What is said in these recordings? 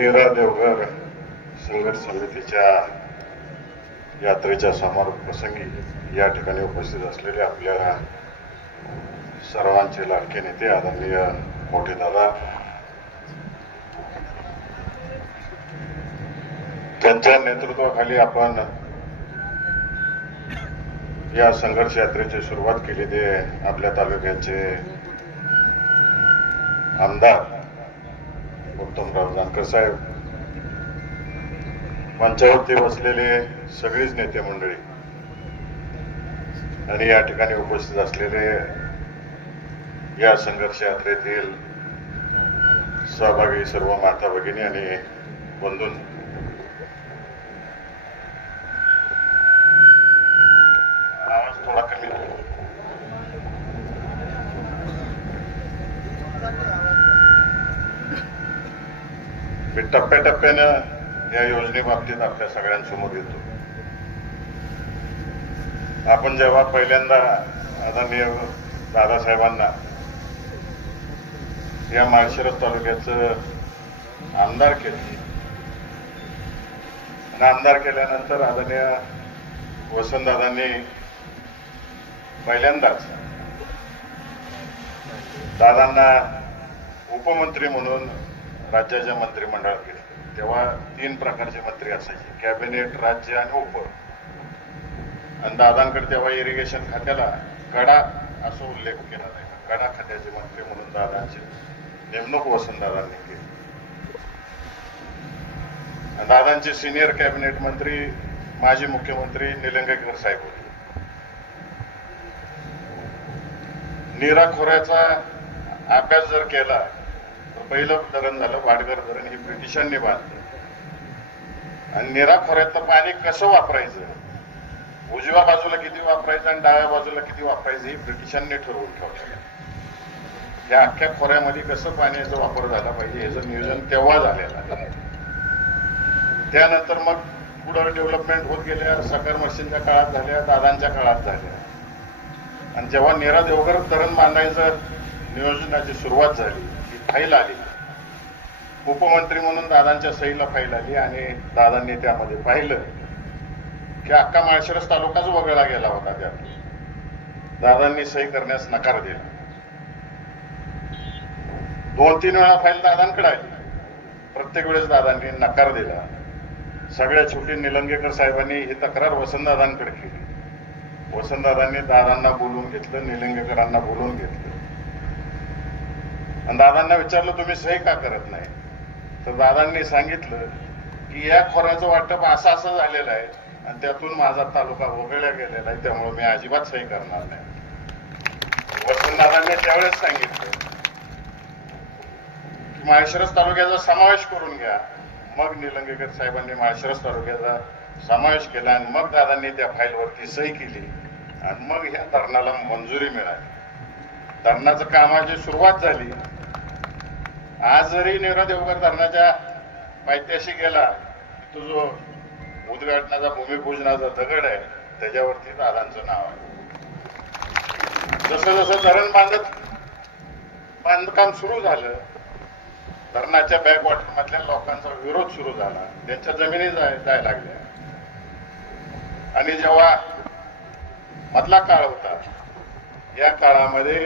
देवरा देवघर संघट समितीच्या यात्रेच्या समारोप प्रसंगी या ठिकाणी उपस्थित असलेले आपल्या सर्वांचे लाडके नेते आदरणीय मोठे दादा त्यांच्या नेतृत्वाखाली आपण या संघर्ष यात्रेची सुरुवात केली ते आपल्या तालुक्याचे आमदार उत्तमराव जानकर साहेब मंचावरती बसलेले सगळीच नेते मंडळी आणि या ठिकाणी उपस्थित असलेले या संघर्ष यात्रेतील सहभागी सर्व माता भगिनी आणि बंधू मी टप्प्याटप्प्यानं या योजनेबाबतीत आपल्या सगळ्यांसमोर येतो आपण जेव्हा पहिल्यांदा आदरणीय दादासाहेबांना या माळशिरस तालुक्याचं आमदार केलं आणि आमदार केल्यानंतर आदरणीय वसंतदादांनी पहिल्यांदाच दादांना उपमंत्री म्हणून राज्याच्या मंत्रिमंडळात गेले तेव्हा तीन प्रकारचे मंत्री असायचे कॅबिनेट राज्य आणि उप आणि दादांकडे तेव्हा इरिगेशन खात्याला कडा असा उल्लेख केला नाही कडा खात्याचे मंत्री म्हणून दादांची नेमणूक वसंतदादांनी केली दादांचे सिनियर कॅबिनेट मंत्री माजी मुख्यमंत्री निलंगेकर साहेब होते नीरा खोऱ्याचा अभ्यास जर केला पहिलं धरण झालं वाडगर धरण हे ब्रिटिशांनी बांधलं आणि निरा तर पाणी कसं वापरायचं उजव्या बाजूला किती वापरायचं आणि डाव्या बाजूला किती वापरायचं हे ब्रिटिशांनी ठरवून ठेवलं या अख्ख्या खोऱ्यामध्ये कसं याचा वापर झाला पाहिजे याचं नियोजन तेव्हा झालेलं त्यानंतर मग पुढं डेव्हलपमेंट होत गेल्या साखर मशीनच्या काळात झाल्या दादांच्या काळात झाल्या आणि जेव्हा निरा देवघर धरण बांधायचं नियोजनाची सुरुवात झाली ती फाईल आली उपमंत्री म्हणून दादांच्या सहीला फाईल आली आणि दादांनी त्यामध्ये पाहिलं की अख्खा माळशिरस तालुकाच वगळला गेला होता त्यात दादांनी सही करण्यास नकार दिला दोन तीन वेळा फाईल दादांकडे आली प्रत्येक वेळेस दादांनी नकार दिला सगळ्या छोटी निलंगेकर साहेबांनी ही तक्रार वसंतदादांकडे केली वसंतदादांनी दादांना बोलून घेतलं निलंगेकरांना बोलवून घेतलं आणि दादांना विचारलं तुम्ही सही का करत नाही तर दादांनी सांगितलं की या खोऱ्याचं वाटप असं असं झालेलं आहे आणि त्यातून माझा तालुका वगळला गेलेला आहे त्यामुळे मी अजिबात सही करणार नाही वसंतदादांनी त्यावेळेस सांगितलं की माळशिरस तालुक्याचा समावेश करून घ्या मग निलंगेकर साहेबांनी माळशिरस तालुक्याचा समावेश केला आणि मग दादांनी त्या वरती सही केली आणि मग ह्या धरणाला मंजुरी मिळाली धरणाचं कामाची सुरुवात झाली आज जरी निरा देवकर धरणाच्या पायथ्याशी गेला तो जो उद्घाटनाचा भूमिपूजनाचा दगड आहे त्याच्यावरती दादांचं नाव आहे जसं जसं धरण बांधत बांधकाम सुरू झालं धरणाच्या बॅकवॉटर मधल्या लोकांचा विरोध सुरू झाला त्यांच्या जमिनी जायला लागल्या आणि जेव्हा मधला काळ होता या काळामध्ये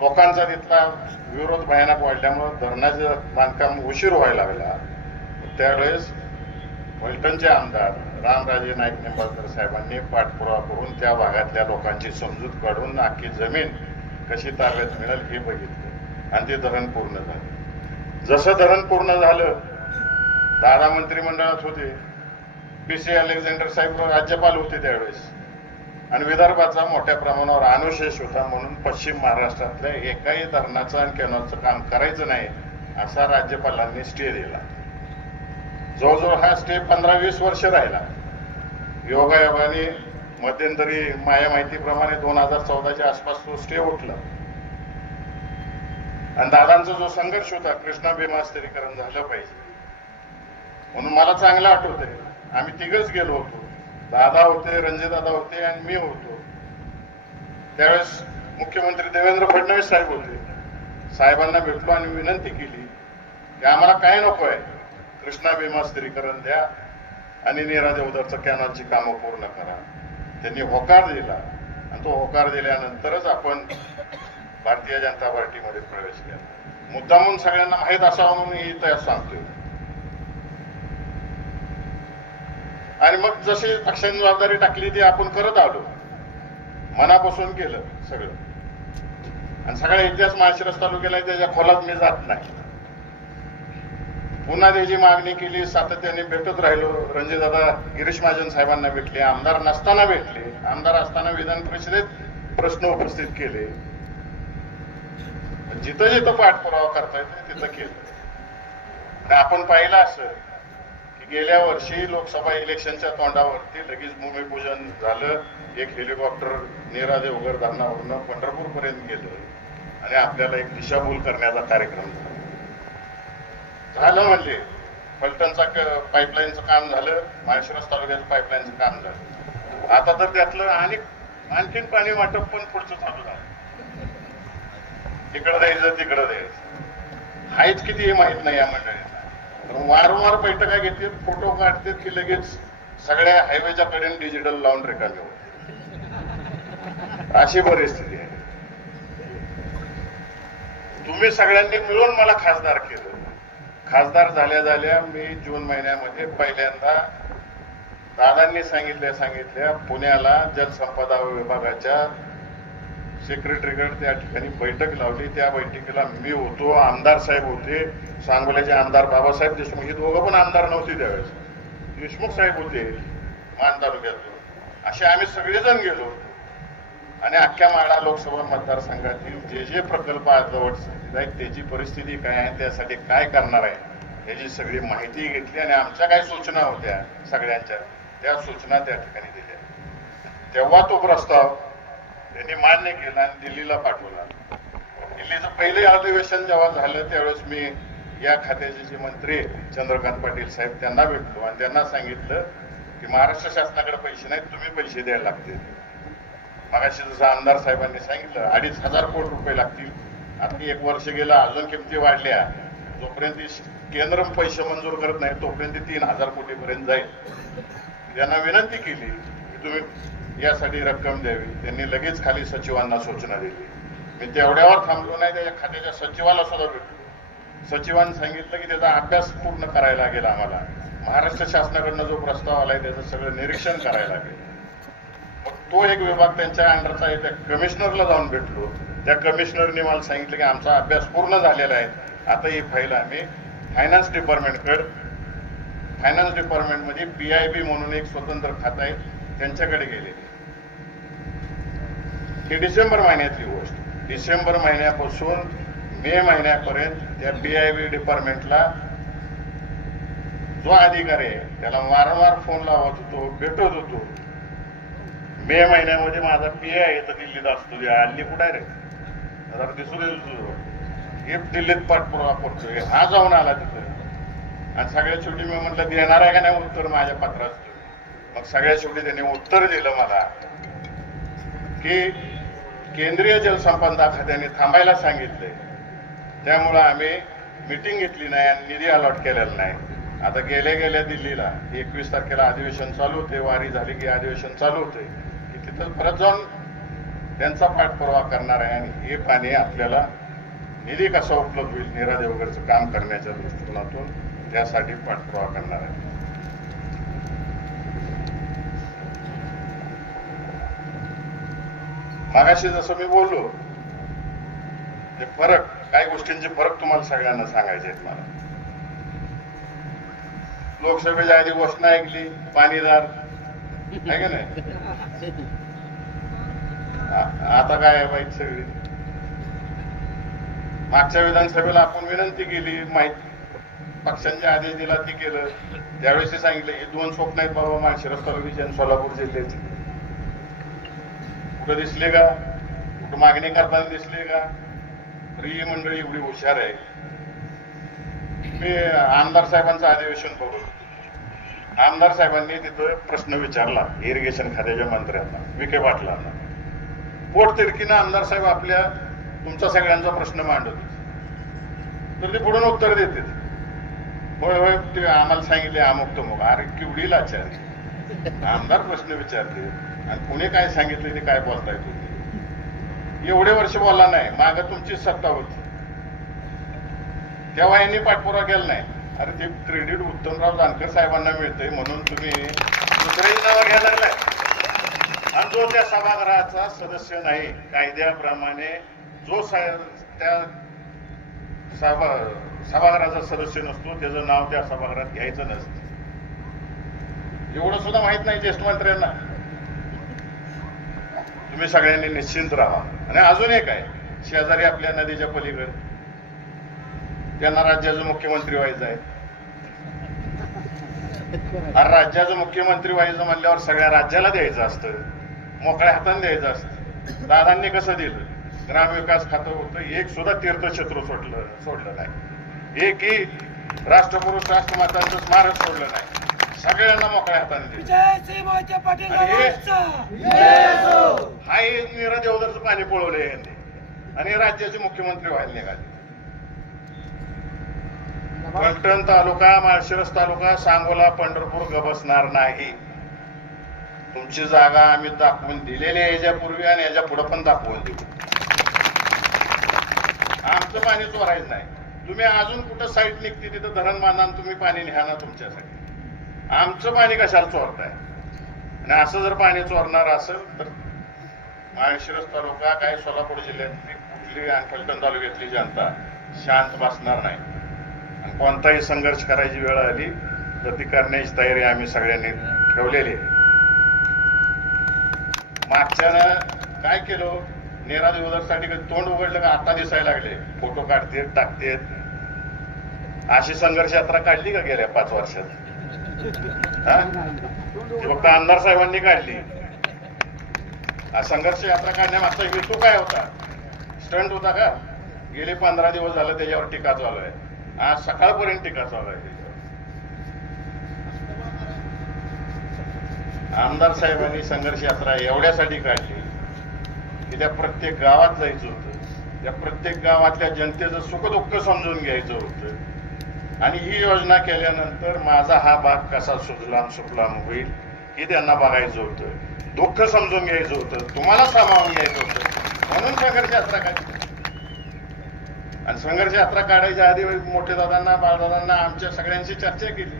लोकांचा तिथला विरोध भयानक वाढल्यामुळं धरणाचं बांधकाम उशीर व्हायला लागला त्यावेळेस फलटणचे आमदार रामराजे नाईक निंबाळकर साहेबांनी पाठपुरावा करून त्या भागातल्या लोकांची समजूत काढून आखी जमीन कशी ताब्यात मिळेल हे बघितलं आणि ते धरण पूर्ण झालं जसं धरण पूर्ण झालं दादा मंत्रिमंडळात होते पी सी अलेक्झांडर साहेब राज्यपाल होते त्यावेळेस आणि विदर्भाचा मोठ्या प्रमाणावर अनुशेष होता म्हणून पश्चिम महाराष्ट्रातल्या एकाही धरणाचं आणि कॅनॉलचं काम करायचं नाही असा राज्यपालांनी स्टे दिला जवळजवळ हा स्टे पंधरा वीस वर्ष राहिला योगायोगाने मध्यंतरी माया माहितीप्रमाणे दोन हजार चौदाच्या आसपास तो स्टे उठला आणि दादांचा जो संघर्ष होता कृष्णा स्थिरीकरण झालं पाहिजे म्हणून मला चांगलं आठवतंय आम्ही तिघच गेलो होतो दादा होते दादा होते आणि मी होतो त्यावेळेस मुख्यमंत्री देवेंद्र फडणवीस साहेब होते साहेबांना भेटलो आणि विनंती केली की आम्हाला काय नको आहे कृष्णा भीमा स्थिरीकरण द्या आणि नीरा देवदारचं कॅनॉलची कामं पूर्ण करा त्यांनी होकार दिला आणि तो होकार दिल्यानंतरच आपण भारतीय जनता पार्टीमध्ये प्रवेश केला मुद्दा म्हणून सगळ्यांना माहीत असावा म्हणून इतिहास सांगतोय आणि मग जशी पक्षाने जबाबदारी टाकली ती आपण करत आलो मनापासून केलं सगळं आणि सगळा इतिहास माळशिरस तालुक्याला त्याच्या खोलात मी जात नाही पुन्हा त्याची मागणी केली सातत्याने भेटत राहिलो रणजीदादा गिरीश महाजन साहेबांना भेटले आमदार नसताना भेटले आमदार असताना विधान परिषदेत प्रश्न उपस्थित केले जिथं जिथं पाठपुरावा करता येतो तिथं केलं आपण पाहिलं असं गेल्या वर्षी लोकसभा इलेक्शनच्या तोंडावरती लगेच भूमिपूजन झालं एक हेलिकॉप्टर निराधे उघड धरणावरनं पर्यंत गेलं आणि आपल्याला एक दिशाभूल करण्याचा कार्यक्रम झाला झालं म्हणजे फलटणचा पाईपलाईनचं काम झालं माहेश्वरस तालुक्याचं पाईपलाईनचं काम झालं आता तर त्यातलं आणि आणखीन पाणी वाटप पण पुढचं चालू झालं तिकडं द्यायचं तिकडं द्यायचं हायच किती हे माहीत नाही या मंडळी वारंवार बैठका घेतात फोटो काढतात की लगेच सगळ्या हायवेच्या पर्यंत डिजिटल लावून रेखाट अशी परिस्थिती आहे तुम्ही सगळ्यांनी मिळून मला खासदार केलं खासदार झाल्या झाल्या मी जून महिन्यामध्ये पहिल्यांदा दादांनी सांगितल्या सांगितल्या पुण्याला जलसंपदा विभागाच्या सेक्रेटरीकडे त्या ठिकाणी बैठक लावली त्या बैठकीला मी होतो आमदार साहेब होते सांगोल्याचे आमदार बाबासाहेब देशमुख हे दोघं पण आमदार नव्हते त्यावेळेस देशमुख साहेब होते मान तालुक्यात असे आम्ही सगळेजण गेलो आणि अख्ख्या माळा लोकसभा मतदारसंघातील जे जे प्रकल्प आज आहेत त्याची परिस्थिती काय आहे त्यासाठी काय करणार आहे याची सगळी माहिती घेतली आणि आमच्या काय सूचना होत्या सगळ्यांच्या त्या सूचना त्या ठिकाणी दिल्या तेव्हा तो प्रस्ताव त्यांनी मान्य केलं आणि दिल्लीला पाठवला दिल्लीचं पहिले अधिवेशन जेव्हा झालं त्यावेळेस मी या खात्याचे जे मंत्री चंद्रकांत पाटील साहेब त्यांना भेटलो आणि त्यांना सांगितलं की महाराष्ट्र शासनाकडे पैसे नाहीत तुम्ही पैसे द्यायला लागतील मगाशी जसं आमदार साहेबांनी सांगितलं अडीच हजार कोटी रुपये लागतील आता एक वर्ष गेलं अजून किमती वाढल्या जोपर्यंत केंद्र पैसे मंजूर करत नाही तोपर्यंत तीन हजार कोटीपर्यंत जाईल त्यांना विनंती केली की तुम्ही यासाठी रक्कम द्यावी त्यांनी लगेच खाली सचिवांना सूचना दिली मी तेवढ्यावर थांबलो नाही त्याच्या खात्याच्या सचिवाला सुद्धा भेटलो सचिवांनी सांगितलं की त्याचा अभ्यास पूर्ण करायला लागेल आम्हाला महाराष्ट्र शासनाकडनं जो प्रस्ताव आलाय त्याचं सगळं निरीक्षण करायला लागेल मग तो एक विभाग त्यांच्या अंडरचा त्या कमिशनरला जाऊन भेटलो त्या कमिशनरने मला सांगितलं की आमचा अभ्यास पूर्ण झालेला आहे आता ही फाईल आम्ही फायनान्स डिपार्टमेंटकडे फायनान्स डिपार्टमेंटमध्ये पी आय बी म्हणून एक स्वतंत्र खातं आहे त्यांच्याकडे गेले ही डिसेंबर महिन्यातली गोष्ट डिसेंबर महिन्यापासून मे महिन्यापर्यंत त्या बी आय बी डिपार्टमेंटला जो अधिकारी आहे त्याला वारंवार फोन लावत होतो भेटत होतो मे महिन्यामध्ये माझा पी आय आहे तर दिल्लीत असतो हल्ली कुठे रे जरा दिसून दे गिफ्ट दिल्लीत पाठपुरावा करतोय हा जाऊन आला तिथे आणि सगळ्या शेवटी मी म्हटलं देणार आहे का नाही उत्तर माझ्या पात्रात मग सगळ्या शेवटी त्यांनी उत्तर दिलं मला की केंद्रीय जलसंपदा खात्याने थांबायला सांगितले त्यामुळं आम्ही मिटिंग घेतली नाही आणि निधी अलॉट केलेला नाही आता गेल्या गेल्या दिल्लीला एकवीस तारखेला अधिवेशन चालू होते वारी झाली की अधिवेशन चालू होते की तिथं परत जाऊन त्यांचा पाठपुरावा करणार आहे आणि हे पाणी आपल्याला निधी कसा उपलब्ध होईल निराधे वगैरेचं काम करण्याच्या दृष्टिकोनातून त्यासाठी पाठपुरावा करणार आहे मागाशी जसं मी बोललो ते फरक काही गोष्टींचे फरक तुम्हाला सगळ्यांना सांगायचे आहेत मला लोकसभेच्या आधी घोषणा ऐकली पाणीदार आहे नाही आता काय आहे माहिती सगळी मागच्या विधानसभेला आपण विनंती केली माहिती पक्षांच्या आदेश दिला ते केलं त्यावेळेस सांगितलं हे दोन स्वप्न आहेत बाबा माळशिरस तालुक्याचे आणि सोलापूर जिल्ह्याचे कुठं दिसले का कुठं मागणी करताना दिसले का ही मंडळी एवढी हुशार आहे मी आमदार साहेबांचं अधिवेशन बघू आमदार साहेबांनी तिथं प्रश्न विचारला इरिगेशन खात्याच्या मंत्र्यांना विखे पाटलांना पोट तिरकीनं आमदार साहेब आपल्या तुमचा सगळ्यांचा प्रश्न मांडत तर ते पुढून उत्तर देते होय होय ते आम्हाला सांगितले अमुक तमुक अरे केवढी लाचार आमदार प्रश्न विचारते कोणी काय सांगितलं ते काय बोलताय तुम्ही एवढे वर्ष बोलला नाही माग तुमची सत्ता होती तेव्हा यांनी पाठपुरा केला नाही अरे ते क्रेडिट उत्तमराव जानकर साहेबांना मिळतंय म्हणून तुम्ही दुसऱ्याही नावं घ्यायला लागलाय आणि जो त्या सभागृहाचा सदस्य नाही कायद्याप्रमाणे जो त्या सभागृहाचा सदस्य नसतो त्याचं नाव त्या सभागृहात घ्यायचं नसतं एवढं सुद्धा माहीत नाही ज्येष्ठ मंत्र्यांना तुम्ही सगळ्यांनी निश्चिंत राहा आणि अजून एक आहे शेजारी आपल्या नदीच्या पलीकडे त्यांना राज्याचं मुख्यमंत्री व्हायचं आहे राज्याच राज्याचं मुख्यमंत्री व्हायचं म्हणल्यावर सगळ्या राज्याला द्यायचं असतं मोकळ्या हाताने द्यायचं असतं दादांनी कसं दिलं ग्रामविकास खातं होतं एक सुद्धा तीर्थक्षेत्र सोडलं सोडलं नाही एकही राष्ट्रपुरुष राष्ट्रमातांचं स्मारक सोडलं नाही सगळ्यांना मोकळ्या हाताने पाटील हा पाणी पळवले यांनी आणि राज्याचे मुख्यमंत्री व्हायला निघाले पलटण तालुका माळशिरस तालुका सांगोला पंढरपूर गबसणार नाही तुमची जागा आम्ही दाखवून दिलेली याच्यापूर्वी आणि याच्या पुढे पण दाखवून देऊ आमचं पाणी चोरायचं नाही तुम्ही अजून कुठं साईट निघते तिथं धरण मानान तुम्ही पाणी न्या ना तुमच्यासाठी आमचं पाणी कशाला आहे आणि असं जर पाणी चोरणार असेल तर माहेशिरस तालुका काय सोलापूर जिल्ह्यातली कुठली फलटण तालुक्यातली जनता शांत बसणार नाही आणि कोणताही संघर्ष करायची वेळ आली तर ती करण्याची तयारी आम्ही सगळ्यांनी ठेवलेली मागच्यानं काय केलं नेरा दिवसासाठी तोंड उघडलं का आता दिसायला लागले फोटो काढतेत टाकतेत अशी संघर्ष यात्रा काढली का गेल्या पाच वर्षात फक्त आमदार साहेबांनी काढली संघर्ष यात्रा काढण्यामागचा हेतू काय होता स्टंट होता का गेले पंधरा दिवस झाले त्याच्यावर टीका चालू आहे आज सकाळपर्यंत टीका चालू आहे आमदार साहेबांनी संघर्ष यात्रा एवढ्यासाठी काढली की त्या प्रत्येक गावात जायचं होतं त्या प्रत्येक गावातल्या जनतेचं सुखदुःख समजून घ्यायचं होतं आणि ही योजना केल्यानंतर माझा हा भाग कसा सुजलाम सुफलाम होईल हे त्यांना बघायचं होतं दुःख समजून घ्यायचं होतं तुम्हाला सामावून घ्यायचं होतं म्हणून संघर्ष यात्रा काढली आणि संघर्ष यात्रा काढायच्या आधी मोठे दादांना बाळदादांना आमच्या सगळ्यांशी चर्चा केली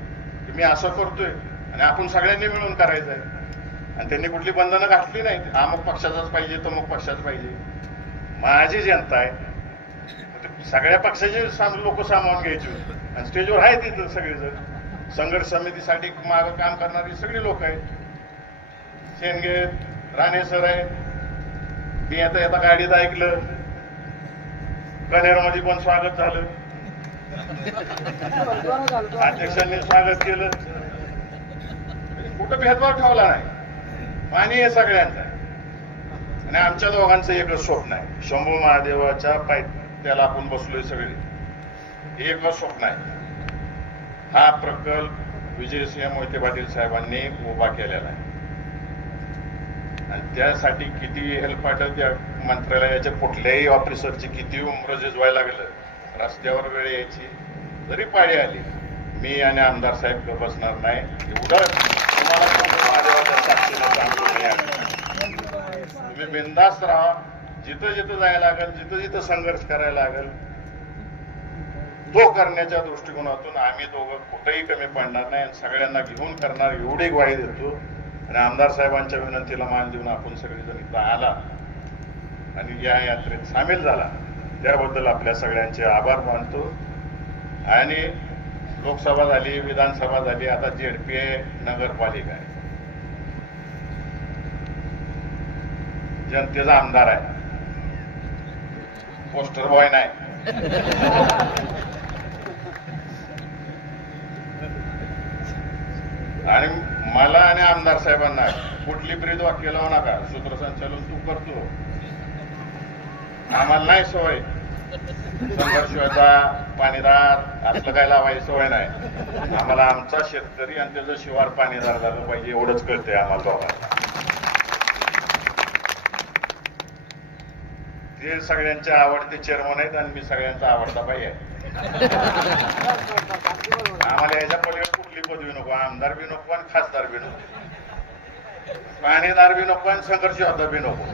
की मी असं करतोय आणि आपण सगळ्यांनी मिळून करायचं आहे आणि त्यांनी कुठली बंधनं घातली नाहीत अमुक पक्षाचाच पाहिजे मग पक्षाच पाहिजे माझी जनता आहे सगळ्या पक्षाचे लोक सामावून घ्यायचे होते आणि स्टेजवर आहे तिथं सगळेजण संघर्ष समितीसाठी माग काम करणारी सगळी लोक आहेत शेनगे राणे सर आहेत मी आता आता गाडीत ऐकलं कनेरमध्ये पण स्वागत झालं अध्यक्षांनी स्वागत केलं कुठं भेदभाव ठेवला नाही आणि हे सगळ्यांचा आणि आमच्या दोघांचं एकच स्वप्न आहे शंभू महादेवाच्या पाय त्याला आपण बसलोय सगळे हे एक स्वप्न आहे हा प्रकल्प विजयसिंह मोहिते पाटील साहेबांनी उभा केलेला आहे आणि त्यासाठी किती हेल्प वाटत त्या मंत्रालयाच्या कुठल्याही ऑफिसरची किती उमर व्हायला लागलं रस्त्यावर वेळ यायची जरी पाळी आली मी आणि आमदार साहेब बसणार नाही एवढं तुम्ही बिंदास्त राहा जिथं जिथं जायला लागेल जिथं जिथं संघर्ष करायला लागेल तो करण्याच्या दृष्टिकोनातून आम्ही दोघं कुठेही कमी पडणार नाही आणि सगळ्यांना घेऊन करणार एवढी ग्वाही देतो आणि आमदार साहेबांच्या विनंतीला मान देऊन आपण सगळेजण इथं आला आणि या यात्रेत सामील झाला त्याबद्दल आपल्या सगळ्यांचे आभार मानतो आणि लोकसभा झाली विधानसभा झाली आता आहे नगरपालिका आहे जनतेचा आमदार आहे पोस्टर बॉय नाही आणि मला आणि आमदार साहेबांना कुठली ब्रिज वाक्य लावू नका सूत्रसंचालन तू करतो आम्हाला नाही सवय होता पाणीदार असलं काय लावायची सवय नाही आम्हाला आमचा शेतकरी आणि त्याचं शिवार पाणीदार झालं पाहिजे एवढंच कळतंय आम्हाला दोघांना ते सगळ्यांचे आवडते चेअरमन आहेत आणि मी सगळ्यांचा आवडता पाहिजे आम्हाला याच्या पलीकडे कुठली पदवी नको आमदार बी नको आणि खासदार बी नको पाणीदार बी नको आणि संघर्ष होता बी नको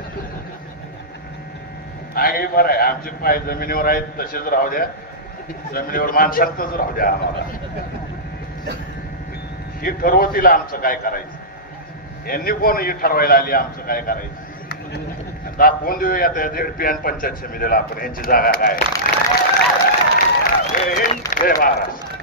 आहे बरं आहे आमचे पाय जमिनीवर आहेत तसेच राहू द्या जमिनीवर माणसातच राहू द्या आम्हाला ही ठरवतील आमचं काय करायचं यांनी कोण ही ठरवायला आली आमचं काय करायचं दाखवून देऊया त्या पी आणि पंचायत समितीला आपण यांची जागा काय हे हे